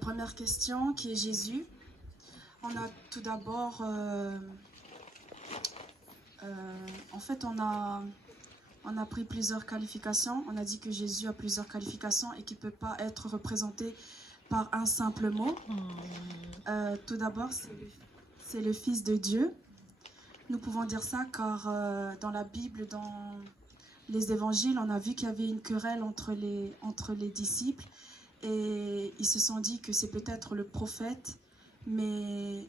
Première question, qui est Jésus? On a tout d'abord, en fait, on a pris plusieurs qualifications. On a dit que Jésus a plusieurs qualifications et qu'il ne peut pas être représenté par un simple mot. Tout d'abord, c'est le Fils de Dieu. Nous pouvons dire ça car dans la Bible, dans les évangiles, on a vu qu'il y avait une querelle entre les disciples et ils se sont dit que c'est peut-être le prophète, mais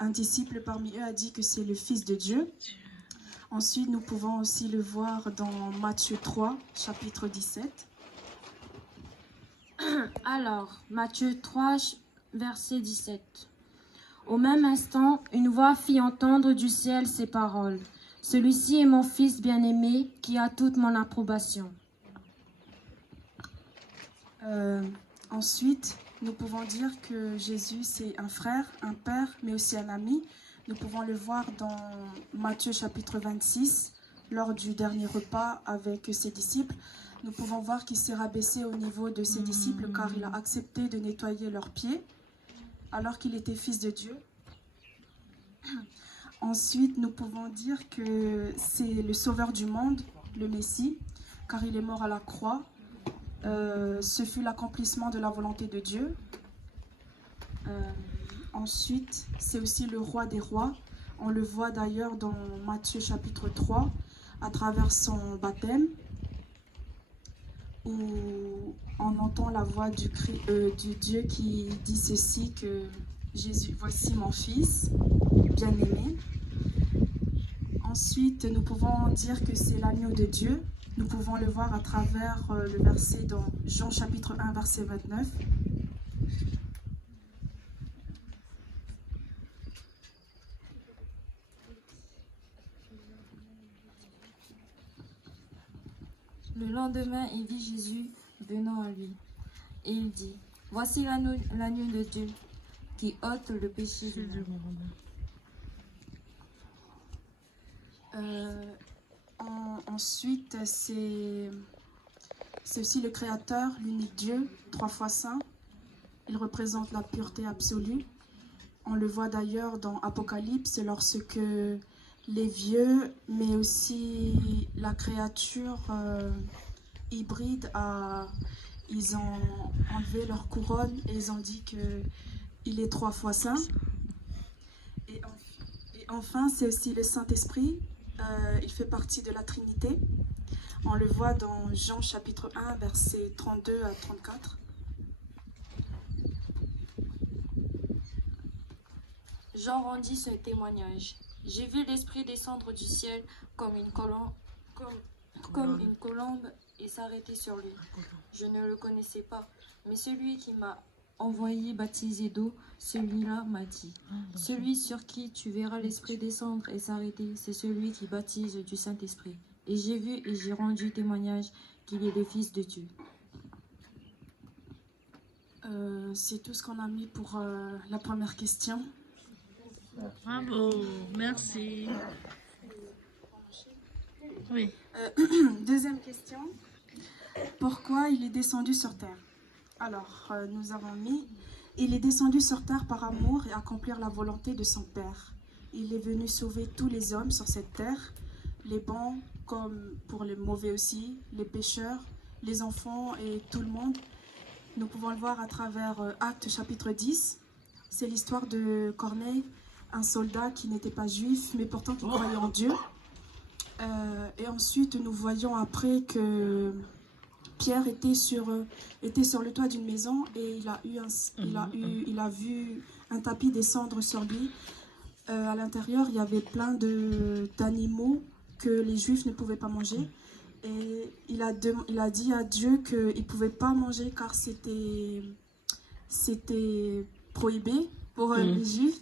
un disciple parmi eux a dit que c'est le Fils de Dieu. Ensuite, nous pouvons aussi le voir dans Matthieu 3, chapitre 17. Alors, Matthieu 3, verset 17. Au même instant, une voix fit entendre du ciel ces paroles. Celui-ci est mon fils bien-aimé, qui a toute mon approbation. Ensuite, nous pouvons dire que Jésus, c'est un frère, un père, mais aussi un ami. Nous pouvons le voir dans Matthieu chapitre 26, lors du dernier repas avec ses disciples. Nous pouvons voir qu'il s'est rabaissé au niveau de ses disciples car il a accepté de nettoyer leurs pieds alors qu'il était fils de Dieu. Ensuite, nous pouvons dire que c'est le sauveur du monde, le Messie, car il est mort à la croix. Ce fut l'accomplissement de la volonté de Dieu. Ensuite, c'est aussi le roi des rois. On le voit d'ailleurs dans Matthieu chapitre 3, à travers son baptême, où on entend la voix du Dieu qui dit ceci, que Jésus, voici mon fils bien-aimé. Ensuite, nous pouvons dire que c'est l'agneau de Dieu. Nous pouvons le voir à travers le verset dans Jean chapitre 1, verset 29. Le lendemain, il vit Jésus venant à lui. Et il dit, voici l'agneau de Dieu qui ôte le péché du monde. Ensuite, c'est aussi le Créateur, l'unique Dieu, 3 fois saint. Il représente la pureté absolue. On le voit d'ailleurs dans Apocalypse, lorsque les vieux, mais aussi la créature hybride, ils ont enlevé leur couronne et ils ont dit qu'il est 3 fois saint. Et enfin, c'est aussi le Saint-Esprit. Il fait partie de la Trinité. On le voit dans Jean chapitre 1, versets 32 à 34. Jean rendit ce témoignage. J'ai vu l'Esprit descendre du ciel comme une colombe et s'arrêter sur lui. Je ne le connaissais pas, mais celui qui m'a envoyé baptiser d'eau, celui-là m'a dit, celui sur qui tu verras l'Esprit descendre et s'arrêter, c'est celui qui baptise du Saint-Esprit. Et j'ai vu et j'ai rendu témoignage qu'il est le Fils de Dieu. C'est tout ce qu'on a mis pour la première question. Bravo, merci. Oui. Deuxième question. Pourquoi il est descendu sur terre? Alors, nous avons mis, il est descendu sur terre par amour et accomplir la volonté de son Père. Il est venu sauver tous les hommes sur cette terre, les bons comme pour les mauvais aussi, les pécheurs, les enfants et tout le monde. Nous pouvons le voir à travers Actes chapitre 10. C'est l'histoire de Corneille, un soldat qui n'était pas juif, mais pourtant qui croyait en Dieu. Et ensuite, nous voyons après que Pierre était sur le toit d'une maison et il a vu un tapis descendre sur lui. À l'intérieur, il y avait plein d'animaux que les Juifs ne pouvaient pas manger. Et il a dit à Dieu qu'il ne pouvait pas manger car c'était prohibé pour les Juifs.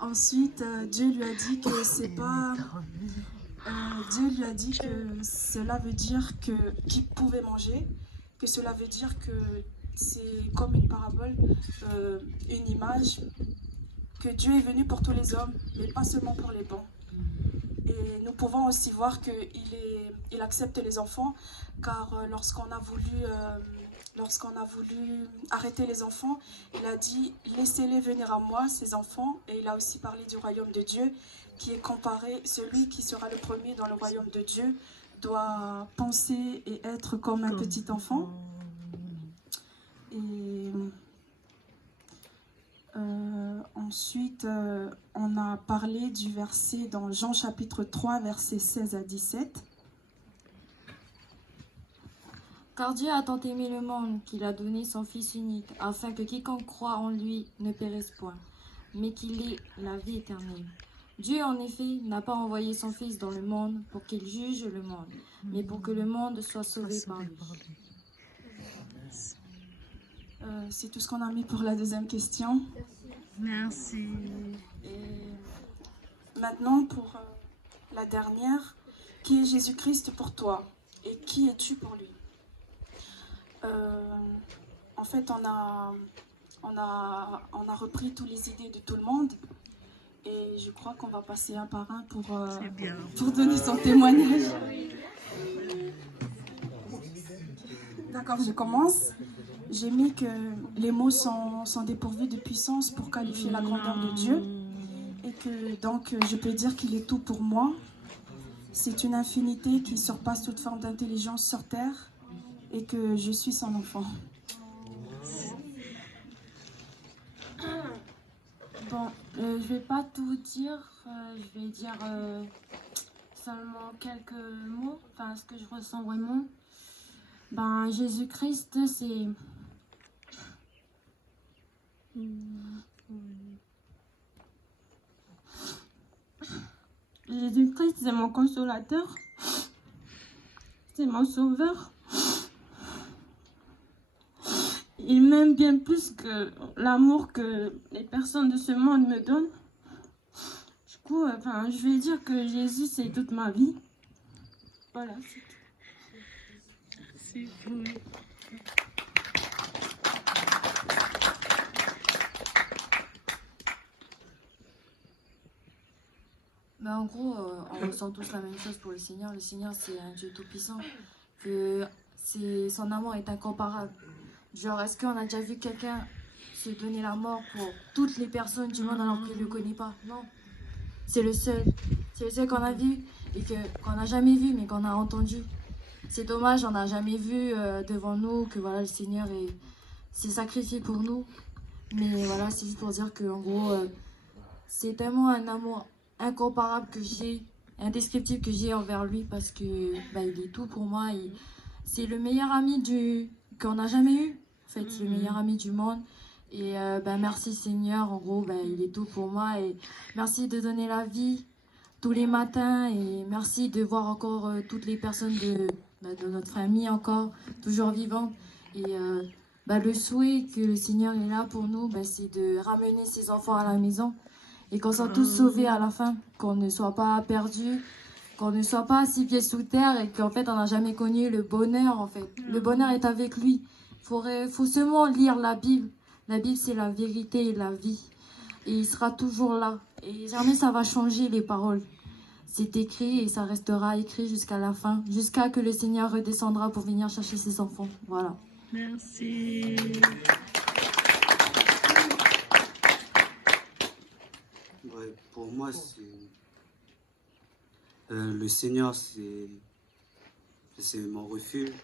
Ensuite, Dieu lui a dit que c'est pas... Dieu lui a dit que cela veut dire qu'il pouvait manger, que cela veut dire que c'est comme une parabole, une image, que Dieu est venu pour tous les hommes, mais pas seulement pour les bons. Et nous pouvons aussi voir qu'il accepte les enfants, car lorsqu'on a voulu lorsqu'on a voulu arrêter les enfants, il a dit « Laissez-les venir à moi, ces enfants ». Et il a aussi parlé du royaume de Dieu, qui est comparé, celui qui sera le premier dans le royaume de Dieu doit penser et être comme un petit enfant. Et ensuite, on a parlé du verset dans Jean chapitre 3, versets 16 à 17. Car Dieu a tant aimé le monde qu'il a donné son Fils unique, afin que quiconque croit en lui ne périsse point, mais qu'il ait la vie éternelle. Dieu, en effet, n'a pas envoyé son Fils dans le monde pour qu'il juge le monde, mais pour que le monde soit sauvé par lui. C'est tout ce qu'on a mis pour la deuxième question. Merci. Et maintenant, pour la dernière, qui est Jésus-Christ pour toi et qui es-tu pour lui? En fait, on a repris toutes les idées de tout le monde et je crois qu'on va passer un par un pour donner son témoignage. D'accord, je commence. J'ai mis que les mots sont dépourvus de puissance pour qualifier la grandeur de Dieu et que donc je peux dire qu'il est tout pour moi. C'est une infinité qui surpasse toute forme d'intelligence sur terre et que je suis son enfant. Bon, je vais pas tout dire, je vais dire seulement quelques mots, enfin ce que je ressens vraiment. Ben, Jésus-Christ, c'est... Jésus-Christ, c'est mon consolateur, c'est mon sauveur. Il m'aime bien plus que l'amour que les personnes de ce monde me donnent. Du coup, je vais dire que Jésus, c'est toute ma vie. Voilà, c'est tout. C'est cool. Mais en gros, on ressent tous la même chose pour le Seigneur. Le Seigneur, c'est un Dieu tout-puissant. Que son amour est incomparable. Genre, est-ce qu'on a déjà vu quelqu'un se donner la mort pour toutes les personnes du monde alors qu'il ne le connaît pas? Non. C'est le seul. C'est le seul qu'on a vu et qu'on n'a jamais vu, mais qu'on a entendu. C'est dommage, on n'a jamais vu devant nous que voilà, le Seigneur s'est sacrifié pour nous. Mais voilà, c'est juste pour dire qu'en gros, c'est tellement un amour incomparable que j'ai, indescriptible que j'ai envers lui parce que il est tout pour moi. C'est le meilleur ami qu'on n'a jamais eu. En fait, c'est le meilleur ami du monde. Et merci Seigneur, en gros, il est tout pour moi. Et merci de donner la vie tous les matins. Et merci de voir encore toutes les personnes de notre famille encore, toujours vivantes. Et le souhait que le Seigneur est là pour nous, c'est de ramener ses enfants à la maison. Et qu'on soit tous sauvés à la fin, qu'on ne soit pas perdus, qu'on ne soit pas 6 pieds sous terre et qu'en fait on n'a jamais connu le bonheur en fait. Le bonheur est avec lui. Faut seulement lire la Bible. La Bible c'est la vérité et la vie. Et il sera toujours là. Et jamais ça va changer les paroles. C'est écrit et ça restera écrit jusqu'à la fin. Jusqu'à que le Seigneur redescendra pour venir chercher ses enfants. Voilà. Merci. Ouais, pour moi, le Seigneur, c'est mon refuge,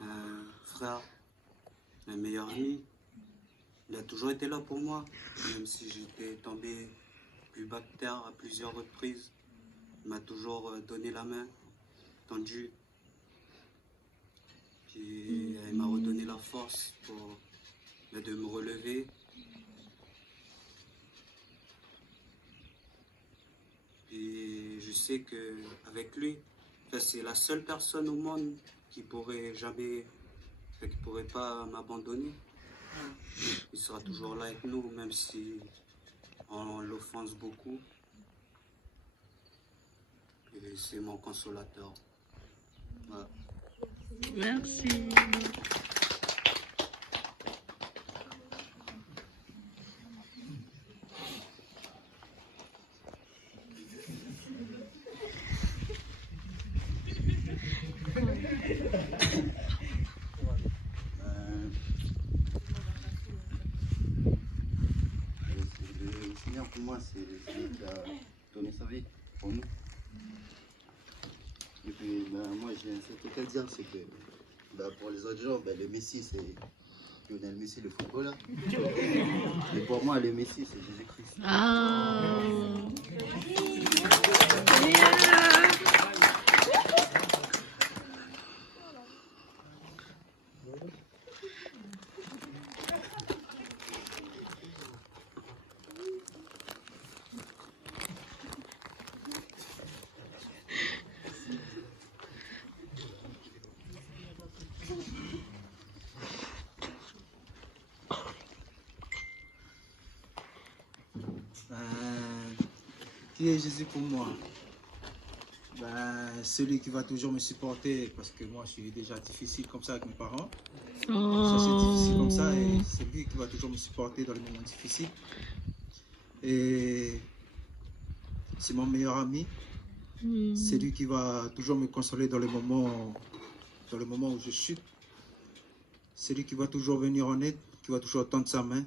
un frère, un meilleur ami. Il a toujours été là pour moi, même si j'étais tombé plus bas que terre à plusieurs reprises. Il m'a toujours donné la main, tendu. Puis il m'a redonné la force de me relever. Et je sais qu'avec lui, c'est la seule personne au monde qui pourrait pas m'abandonner. Il sera toujours là avec nous, même si on l'offense beaucoup. Et c'est mon consolateur. Voilà. Merci. meilleur pour moi, c'est celui qui a donné sa vie pour nous. Et puis, moi, j'ai un seul truc à dire, c'est que pour les autres gens, le Messi, c'est Lionel Messi, le footballeur. Et pour moi, le Messi, c'est Jésus-Christ. Ah. Qui est Jésus pour moi? Celui qui va toujours me supporter parce que moi je suis déjà difficile comme ça avec mes parents. Ça c'est difficile comme ça et c'est lui qui va toujours me supporter dans les moments difficiles. Et c'est mon meilleur ami. C'est lui qui va toujours me consoler dans les moments où je chute. C'est lui qui va toujours venir en aide, qui va toujours tendre sa main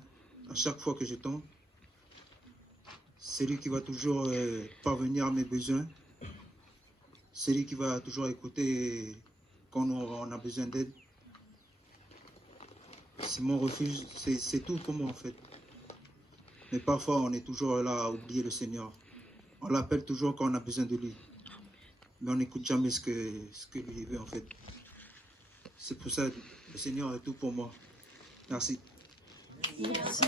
à chaque fois que je tombe. C'est lui qui va toujours parvenir à mes besoins. C'est lui qui va toujours écouter quand on a besoin d'aide. C'est mon refuge, c'est tout pour moi en fait. Mais parfois on est toujours là à oublier le Seigneur. On l'appelle toujours quand on a besoin de lui. Mais on n'écoute jamais ce que lui veut en fait. C'est pour ça que le Seigneur est tout pour moi. Merci. Merci.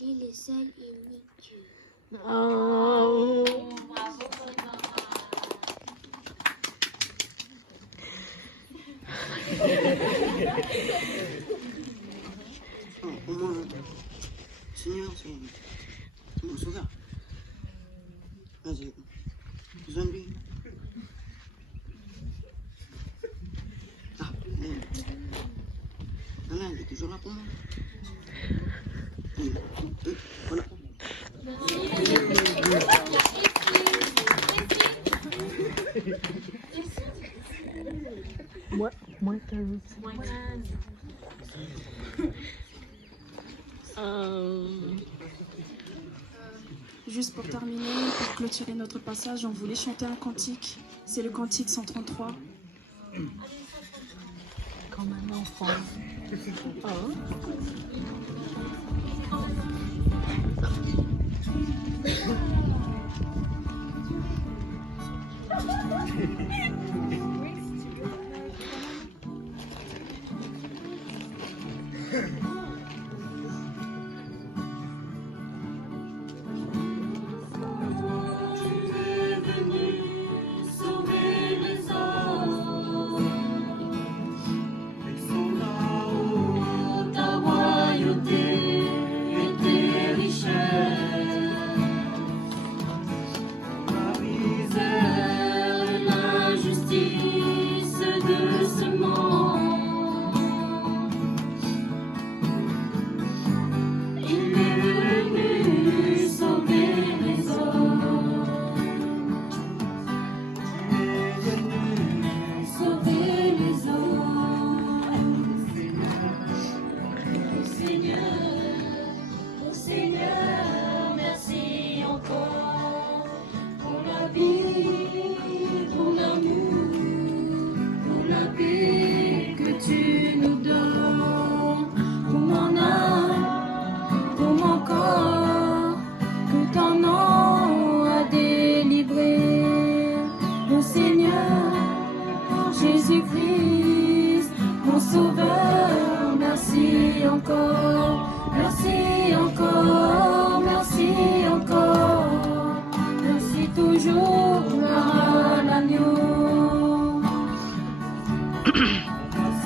Il est le seul unique Dieu. Oh. Pour moi, Seigneur, c'est mon sauveur. J'ai besoin de lui. Il est toujours là pour moi. Voilà. Moins 15. Juste pour terminer, pour clôturer notre passage, on voulait chanter un cantique. C'est le cantique 133. Comme un enfant. Oh. Jésus-Christ, mon sauveur, merci encore, merci encore, merci encore, merci toujours à l'agneau.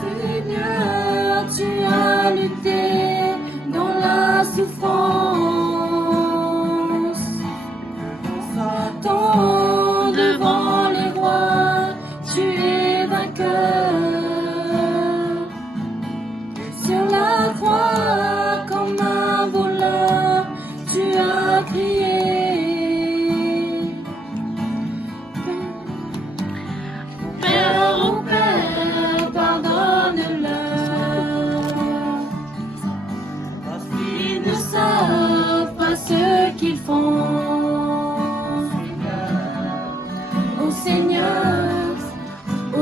Seigneur, tu as lutté dans la souffrance, Satan devant les rois, tu es vainqueur. Sur la croix, comme un voleur, tu as crié. Père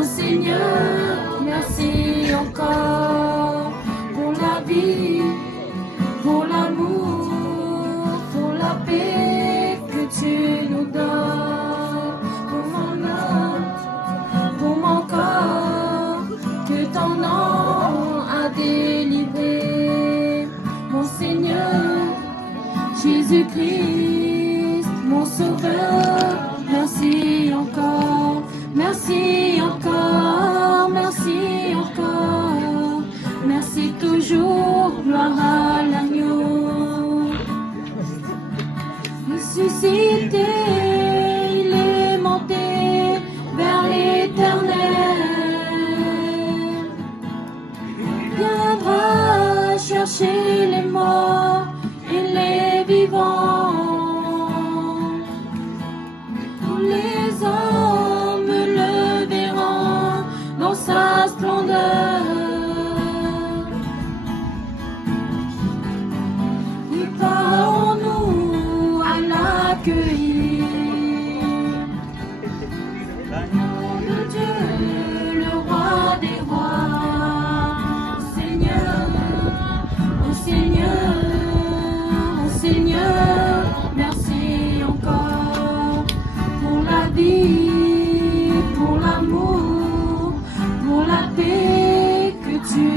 Seigneur, merci encore pour la vie, pour l'amour, pour la paix que tu nous donnes, pour mon âme, pour mon corps, que ton nom a délivré. Mon Seigneur, Jésus-Christ, mon Sauveur, merci encore, merci encore, merci encore, merci toujours, gloire à l'agneau. Ressuscité, il est monté vers l'éternel. Viendra chercher les morts et les vivants. Tous les hommes le verront dans sa splendeur. Préparons-nous à l'accueillir. Nom de Dieu, le roi des rois, Seigneur, oh Seigneur, oh Seigneur, merci encore pour la vie, pour l'amour, pour la paix que tu